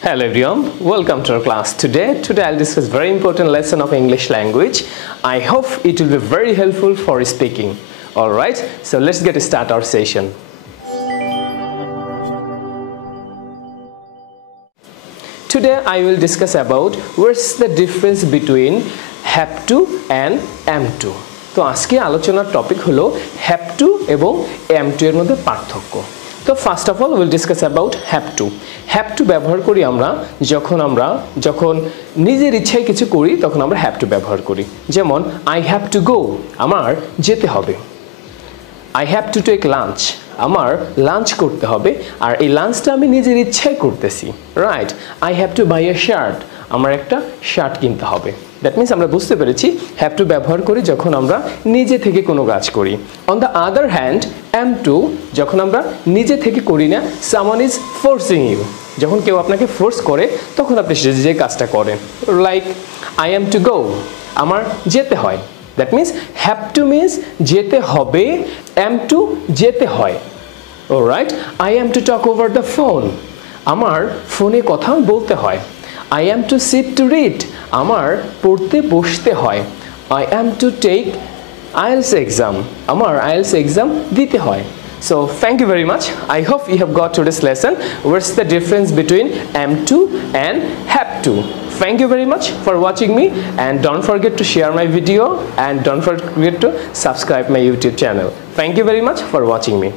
Hello everyone, welcome to our class. Today I'll discuss very important lesson of English language. I hope it will be very helpful for speaking. Alright, so let's get start our session. Today I will discuss about what's the difference between have to and am to. তো আজকে আলোচনার topic হলো have to এবং am to এর মধ্যে পার্থক্য। তো first of all will discuss about have to ব্যবহার করি আমরা যখন নিজের ইচ্ছায় কিছু করি তখন আমরা হ্যাভ টু ব্যবহার করি। যেমন আই হ্যাভ টু গো, আমার যেতে হবে। I have to take lunch, আমার লাঞ্চ করতে হবে, আর এই লাঞ্চটা আমি নিজের ইচ্ছায় করতেছি, right. I have to buy a shirt, আমার একটা শার্ট কিনতে হবে। দ্যাট মিনস আমরা বুঝতে পেরেছি হ্যাভ টু ব্যবহার করি যখন আমরা নিজে থেকে কোনো কাজ করি। On the other hand am to যখন আমরা নিজে থেকে করি না, সামওয়ান ইজ ফোর্সিং ইউ, যখন কেউ আপনাকে ফোর্স করে তখন আপনি যে কাজটা করেন। Like I am to go, আমার যেতে হয়। That means have to means যেতে হবে, অ্যাম টু যেতে হয়। Alright, I am to talk over the phone, আমার ফোনে কথা বলতে হয়। I am to sit to read, আমার পড়তে বসতে হয়। I am to take IELTS exam, আমার IELTS exam দিতে হয়। So thank you very much. I hope you have got today's lesson. What's the difference between am to and have to? Thank you very much for watching me, and don't forget to share my video and don't forget to subscribe my YouTube channel. Thank you very much for watching me.